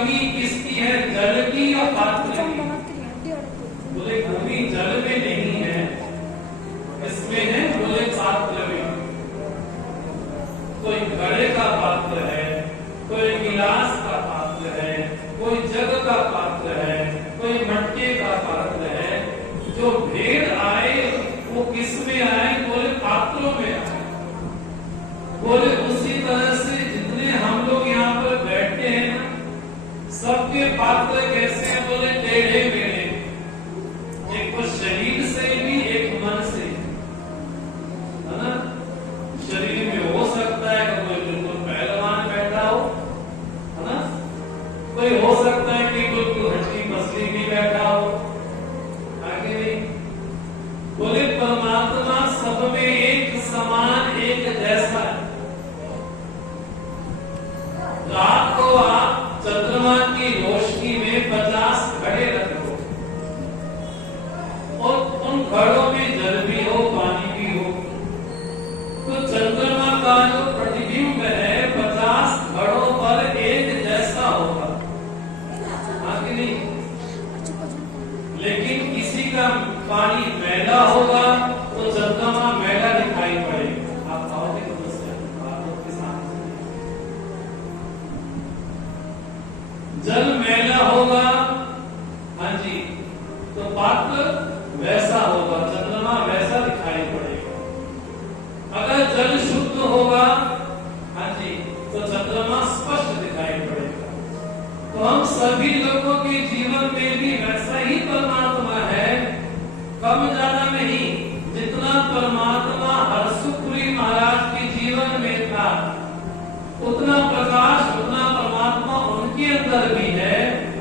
कमी किसकी है, जल की या पात्र की? बोले कमी जल में नहीं है, इसमें है, बोले पात्र में। कोई घड़े का पात्र है, कोई गिलास का पात्र है, कोई जग का पात्र है, कोई मटके का पात्र है। जो भेद आए वो किस में आए, बोले पात्रों में आए। बोले उसी तरह से जितने हम लोग यहाँ पर बैठते हैं ना, सबके पात्र कैसे हैं, बोले टेढ़े मेढ़े। एक तो शरीर से भी, एक मन से, है ना। शरीर में हो सकता है कि कोई बिल्कुल पहलवान बैठा हो, है ना। कोई हो सकता है कि बिल्कुल हड्डी पसली भी बैठा हो, आगे नहीं। बोले परमात्मा सब में एक समान, एक जैसा है। रात को आप चंद्रमा की रोशनी में 50 घड़े रखो और उन घड़ों में जल भी हो, पानी भी हो, तो चंद्रमा का जो प्रतिबिंब है 50 घड़ों पर एक जैसा होगा, आगे नहीं। लेकिन किसी का पानी मैला होगा तो चंद्रमा मैला दिखाई पड़ेगा। आप आओगे तो जल मैला होगा, हाँ जी, तो पात्र वैसा होगा, चंद्रमा वैसा दिखाई पड़ेगा। अगर जल शुद्ध होगा, हाँ जी, तो चंद्रमा स्पष्ट दिखाई पड़ेगा। तो हम सभी लोगों के जीवन में भी वैसा ही परमात्मा है, कम ज्यादा नहीं। जितना परमात्मा हरसुखपुरी महाराज के जीवन में था, उतना प्रकाश, उतना परमात्मा उनके अंदर भी है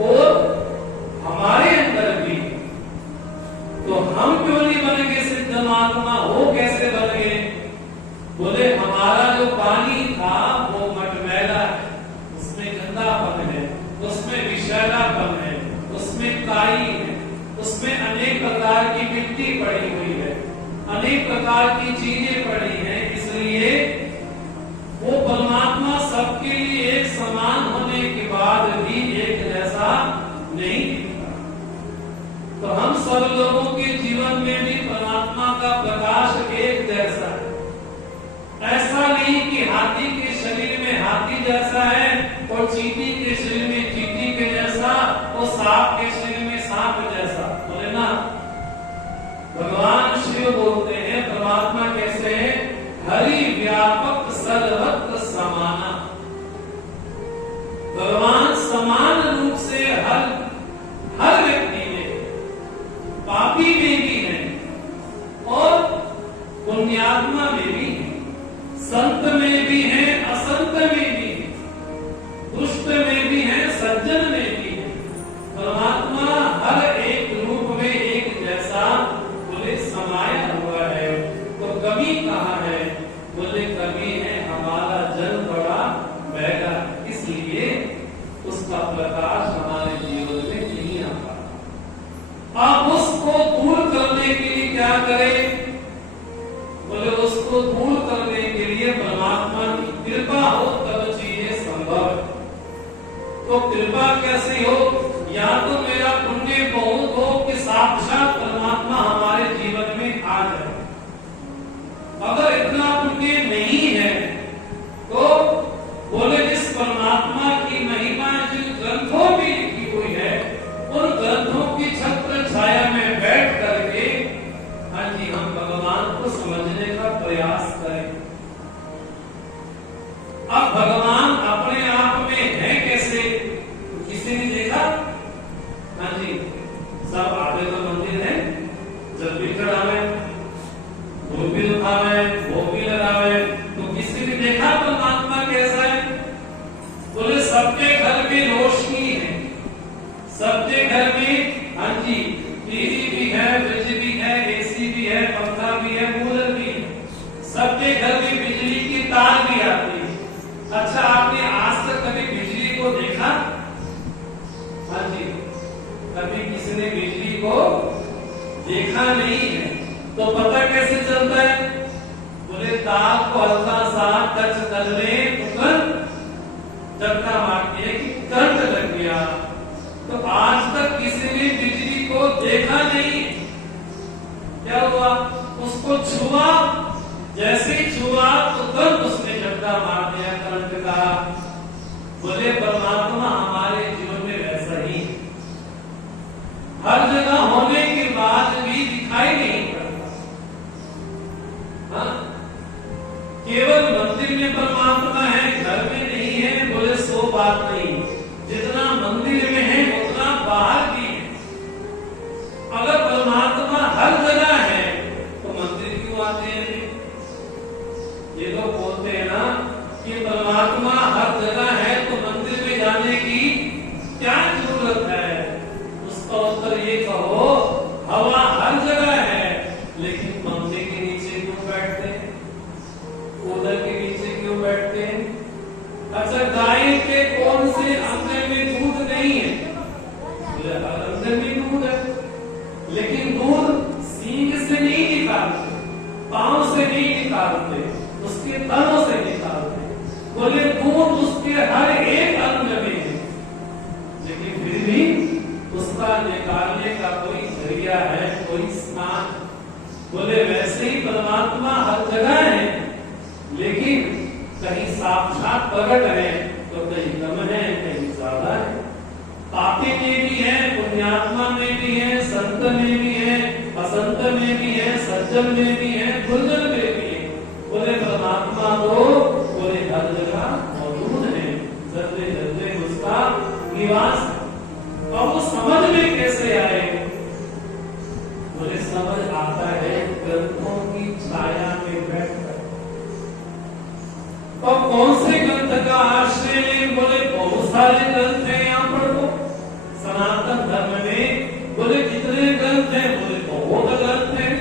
और हमारे अंदर भी। तो हम क्यों नहीं बन गए सिद्ध महात्मा, वो कैसे बन गए? बोले हमारा जो पानी था वो मटमैला है, उसमें गंदापन है, उसमें विषैलापन है, उसमें काई है, उसमें अनेक प्रकार की मिट्टी पड़ी हुई है, अनेक प्रकार की चीजें पड़ी हैं। इसलिए वो परमात्मा सबके लिए एक समान होने के बाद भी एक जैसा नहीं दिखता। तो हम सब लोगों के जीवन में भी परमात्मा का प्रकाश एक जैसा है। ऐसा नहीं कि हाथी के शरीर में हाथी जैसा है और चींटी के शरीर में चींटी के जैसा और सांप के शरीर में सांप जैसा। बोले ना, भगवान शिव बोलते हैं परमात्मा कैसे है, हरि व्यापक सर्वत्र समाना। भगवान समान रूप से हर व्यक्ति में, पापी में भी है और पुण्यात्मा में भी है, संत में भी है, असंत में भी है, दुष्ट में भी है, सज्जन में भी है। परमात्मा हर एक रूप में एक जैसा बोले समाया हुआ है। तो कमी कहाँ है? बोले कमी है हमारा जल बड़ा महंगा, इसलिए उसका प्रकाश हमारे जीवन में नहीं आता। आप उसको दूर करने के लिए क्या करें? बोले उसको दूर करने के लिए परमात्मा की कृपा हो तब चीजें संभव है। तो कृपा कैसे हो? या तो मेरा पुण्य बहुत हो कि साक्षात परमात्मा हमारे जीवन में आ जाए। अगर इतना पुण्य नहीं है तो बोले जिस परमात्मा की महिमा जिन ग्रंथों में लिखी हुई है, उन ग्रंथों की छत्र छाया में बैठ करके, हाँ जी, हम भगवान को समझने का प्रयास करें। अब भगवान अपने आप में है कैसे? किसी ने देखा? हाँ जी, सब आते तो मंदिर है, जब भी चढ़ावे, फूल भी उठावे, भोग भी लगावे, तो किसी ने देखा परमात्मा कैसा है? बोले सबके घर में रोशनी है, सबके घर में, हाँ जी, टीवी भी है, फ्रिज भी है, एसी भी है, पंखा भी है, कूलर भी है, सबके घर में बिजली की तार भी आती है। अच्छा, आपने आज तक कभी बिजली को देखा? हाँ जी, कभी किसी ने बिजली को देखा नहीं है, तो पता कैसे चलता है? बोले तार को हल्का सा टच कर ले, तुरंत झटका मारती है कि करंट लग गया। निकालने की क्या जरूरत है? उसका उत्तर ये कहो, हवा हर जगह है, लेकिन पंखे के नीचे क्यों बैठते हैं? कूलर के नीचे क्यों बैठते हैं? अच्छा, गाय के कौन से अंग में दूध नहीं है? हर अंग में दूध है, लेकिन दूध सींग से नहीं निकालते, पांव से नहीं निकालते, उसके तनों से निकालते। बोले दूध उसके हर एक अंग में है, लेकिन फिर भी उसका निकालने का कोई जरिया है, कोई स्नान। बोले वैसे ही परमात्मा हर जगह है, लेकिन कहीं साक्षात प्रकट है तो कहीं कम है, कहीं ज्यादा है। पापी में भी है, पुण्यात्मा में भी है, संत में भी है, असंत में भी है, सज्जन में भी है, दुर्जन में भी है। बोले परमात्मा तो बोले हर जगह मौजूद है, जल्दे जल्दे उसका निवास है। और वो समझ में कैसे आए? बोले समझ आता है ग्रंथों की छाया में बैठकर। और कौन से ग्रंथ का आश्रय लें? बोले बहुत सारे ग्रंथ हैं, यहाँ पढ़ो। सनातन धर्म में बोले कितने ग्रंथ हैं? बोले बहुत ग्रंथ हैं।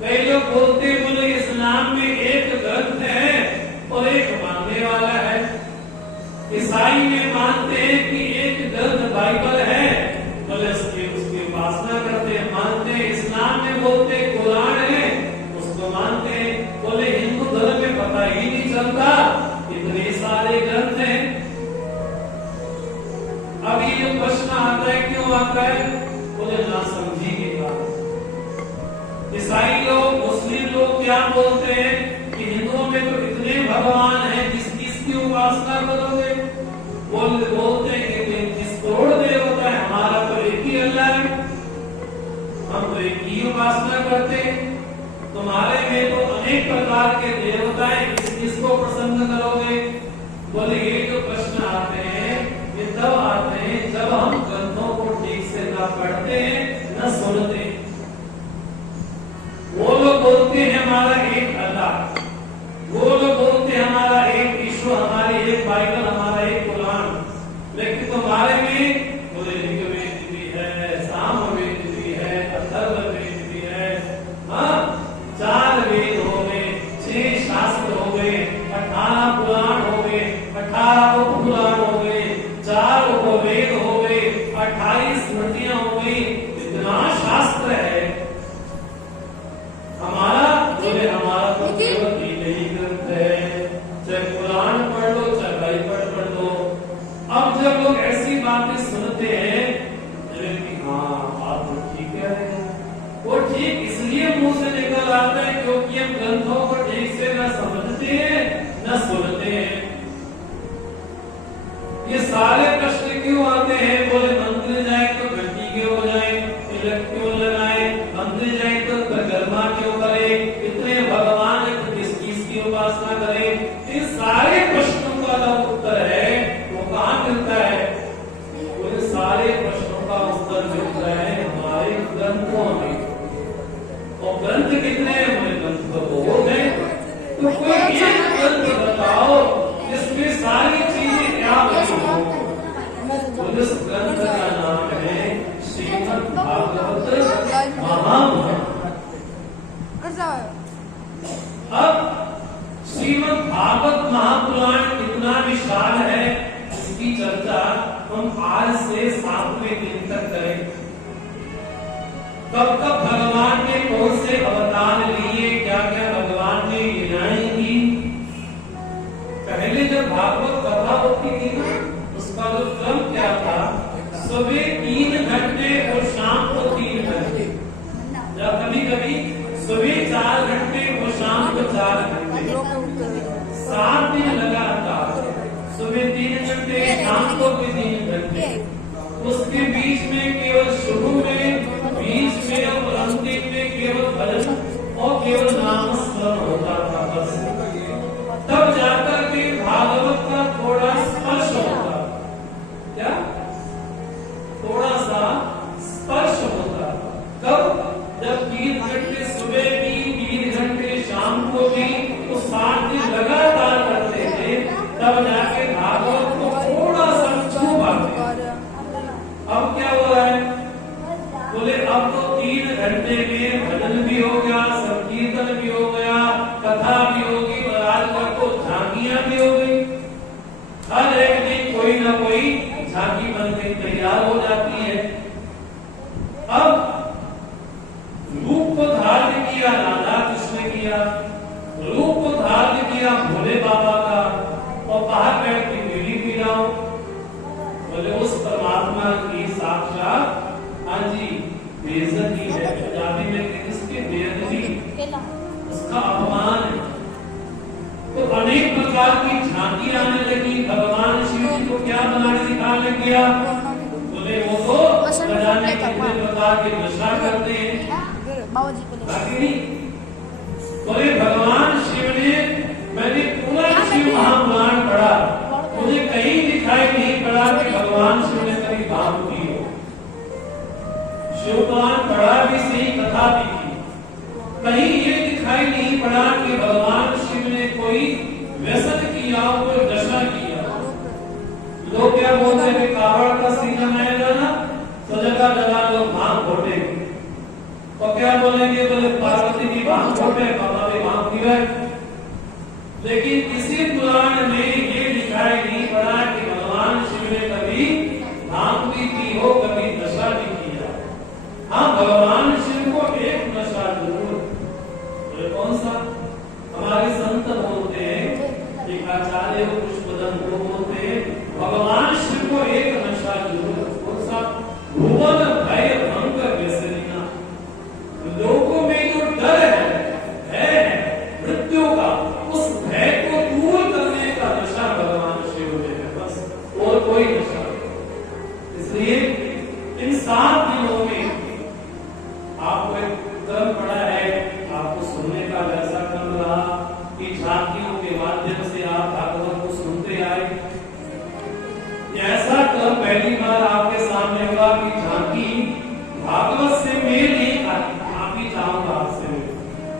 कई लोग बोलते बोले इस्लाम में एक ग्रंथ है और एक मानने वाला है। ईसाई में मानते हैं कि एक ग्रंथ बाइबल है, बोले उसकी उपासना करते हैं, मानते हैं। इस्लाम में बोलते कुरान है, उसको मानते हैं। बोले हिंदू धर्म में पता ही नहीं चलता, इतने सारे ग्रंथ हैं। अब ये प्रश्न आता है, क्यों आता है? बोले ना समझी के कारण। ईसाई लोग, मुस्लिम लोग क्या बोलते हैं कि हिंदुओं में तो इतने भगवान हैं, किसकी उपासना करोगे? बोलते हैं कि 33 करोड़ देवता है, हमारा तो एक ही अल्लाह है, हम तो एक ही उपासना करते हैं। तुम्हारे में तो अनेक प्रकार के देवता हैं, किसको प्रसन्न करोगे? बोले ये जो प्रश्न आते हैं ये तब आते हैं जब हम ग्रंथों को ठीक से न पढ़ते हैं न सुनते हैं। वो लोग बोलते हैं हमारा एक अल्लाह, वो लोग बोलते हैं हमारा एक ईश्वर, हमारी एक बाइबल, हमारा एक कुरान, लेकिन तुम्हारे में बोले ऋग्वेद भी है, सामवेद भी है, अथर्ववेद भी है, हाँ 4 वेद हो गए, 6 शास्त्र हो गए, 18 पुराण हो गए, 18 उपपुराण हो गए, 4 उपवेद हो गए, 28 स्मृतियां हो गई, इतना शास्त्र है हमारा। बोले हमारा तो केवल यही ग्रंथ है, चाहे पुराण पढ़ लो, चाहे बाइबल पढ़ लो। अब जब लोग ऐसी बातें सुनते हैं कि हाँ आप तो ठीक कह रहे हैं, वो ठीक इसलिए मुंह से निकल आता है क्योंकि हम ग्रंथों को ठीक से न समझते हैं न सुनते हैं। ये सारे प्रश्न क्यों आते हैं? बोले मंदिर जाए तो घंटी क्यों बजाए, तिलक क्यों लगाए, मंदिर जाए तो परिक्रमा क्यों करे, इतने भगवान है तो किसकी उपासना करे? इन सारे प्रश्नों का जो उत्तर है वो कहाँ मिलता है? बोले सारे प्रश्नों का उत्तर मिलता है हमारे ग्रंथों में। और ग्रंथ कितने हैं? बोले ग्रंथ तो बहुत है, तो कोई एक ग्रंथ बताओ जिसमें सारी चीजें क्या बनी हो। बोले उस ग्रंथ का नाम है श्रीमद् भागवत महापुराण। अब श्रीमद् भागवत महापुराण कितना विशाल है, इसकी चर्चा हम आज से 7वें दिन तक करें। कब कब भगवान ने कौन से अवतार लिए, क्या क्या भगवान ने लीलाएं की। पहले जब भागवत कथा होती थी ना, उसका जो क्रम क्या था, सुबह 3 घंटे और शाम को 3 घंटे, या कभी कभी सुबह 4 घंटे और शाम को 4 घंटे, 7 दिन लगातार, सुबह 3 घंटे, शाम को भी 3 घंटे। उसके बीच में केवल शुरू में, बीच में और अंतिम में केवल भजन और केवल नाम स्मरण होता था बस। तब जाकर के भागवत का थोड़ा स्पर्श होता, क्या थोड़ा सा स्पर्श होता। कब? जब 3 घंटे सुबह भी, 3 घंटे शाम को भी, तो 7 दिन लगातार करते थे, तब जाके भागवत को झांकी बन गई, तैयार हो जाती है। अब रूप को धारण किया राधा कृष्ण ने किया, रूप को धारण किया भोले बाबा का, और बाहर बैठ के बीड़ी पी रहा हूं। बोले उस परमात्मा की साक्षात हाँ जी बेइज्जती है। पंजाबी में किसकी बेइज्जती, उसका अपमान है। तो अनेक प्रकार की झांकी आने लगी। भगवान शिव जी को क्या बना के दिखाने गया? बोले वो तो बजाने कितने प्रकार के नशा करते हैं, बोले भगवान शिव ने, मैंने पूरा शिव महापुराण पढ़ा, मुझे कहीं दिखाई नहीं पड़ा कि भगवान शिव ने कभी भांग पी हो। शिव पुराण पढ़ा भी सही, कथा भी की, कहीं ये दिखाई नहीं पड़ा कि भगवान शिव ने कोई व्यसन किया हो, कोई नशा किया। लोग क्या बोलते हैं कि कावड़ का सीजन आएगा ना, तो जगह जगह लोग भांग घोटेंगे, तो क्या बोलेंगे? बोले पार्वती की भांग घोटे, बाबा भी भांग पीवे। लेकिन किसी पुराण में ये दिखाई नहीं पड़ा कि भगवान शिव ने कभी भांग भी पी हो, कभी नशा भी किया। हाँ, भगवान शिव को एक नशा जरूर, बोले कौन सा? हमारे संत बोलते हैं, एक आचार्य पुष्पदन को बोलते हैं, भगवान शिव को एक नशा जरूर, कौन सा? भुवन भय भंग व्यसनिना। लोगों में जो डर है मृत्यु का, उस भय को दूर करने का नशा भगवान शिव में है, बस और कोई नशा नहीं। इसलिए इन 7 दिनों में आपको एक क्रम पड़ा है, आपको सुनने का वैसा क्रम रहा कि झांकियों के माध्यम से आप भागवत को सुनते आए। ऐसा क्रम पहली बार आपके सामने हुआ कि झांकी भागवत से मेल नहीं खाती। आप ही चाहूंगा आपसे,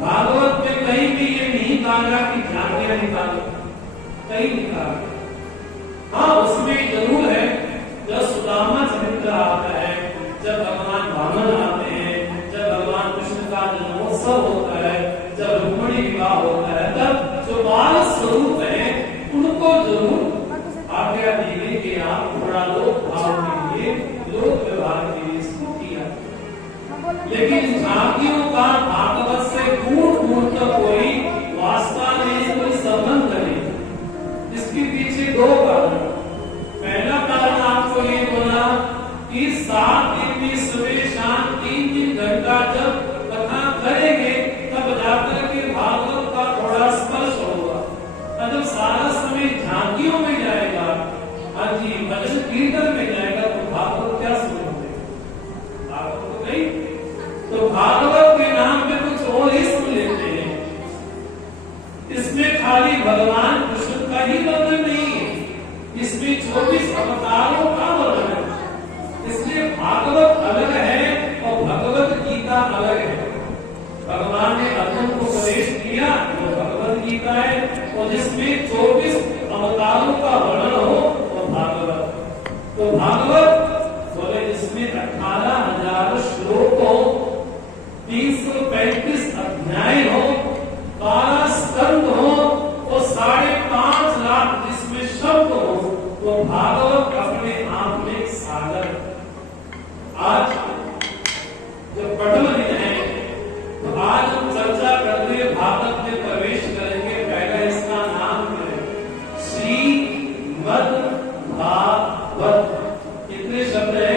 भागवत में कहीं भी ये नहीं कहा कि झांकियां निकालो, कहीं नहीं कहा। हाँ, उसमें जरूर है, जब सुदामा चरित्र आता है, जब भगवान वामन आते हैं, जब भगवान कृष्ण का जन्मोत्सव होता है, जब रुक्मिणी विवाह होता है, तब जो बाल स्वरूप है उनको जरूर आज्ञा दी गई कि आप थोड़ा लोक भाव के लिए, लोक व्यवहार के लिए इसको किया। लेकिन झांकियों का भागवत से दूर तक कोई वास्ता नहीं, कोई संबंध नहीं। इसके पीछे 2 कारण। पहला कारण आपको ये बोला कि 7 दिन में सुबह शाम 3 घंटा जब कथा करेंगे, तब जाकर के भागवत का थोड़ा स्पर्श होगा। जब सारा समय झांकियों में जाएगा, हाँ जी भजन कीर्तन में जाएगा, तो भागवत क्या सुनोगे? भागवत तो नहीं, तो भागवत के नाम पे कुछ और ही सुन लेते हैं। इसमें खाली भगवान कृष्ण का ही वर्णन नहीं है, इसमें 24 अवतारों का वर्णन है। इसलिए भागवत अलग है और भगवत गीता अलग है। भगवान ने अर्जुन को उपदेश किया, वो भगवत गीता है, और जिसमें 24 अवतारों का वर्णन हो वो भागवत। तो भागवत बोले जिसमें 18,000 श्लोक हो, 335 अध्याय हो, 12 स्कंद हो, और 5.5 लाख जिसमें शब्द हो, वो भागवत अपने आप में सागर। आज जब पढ़म दिन है, तो आज हम चर्चा करते हुए भागवत में प्रवेश करेंगे। पहले इसका नाम है श्रीमद् भागवत। कितने शब्द है?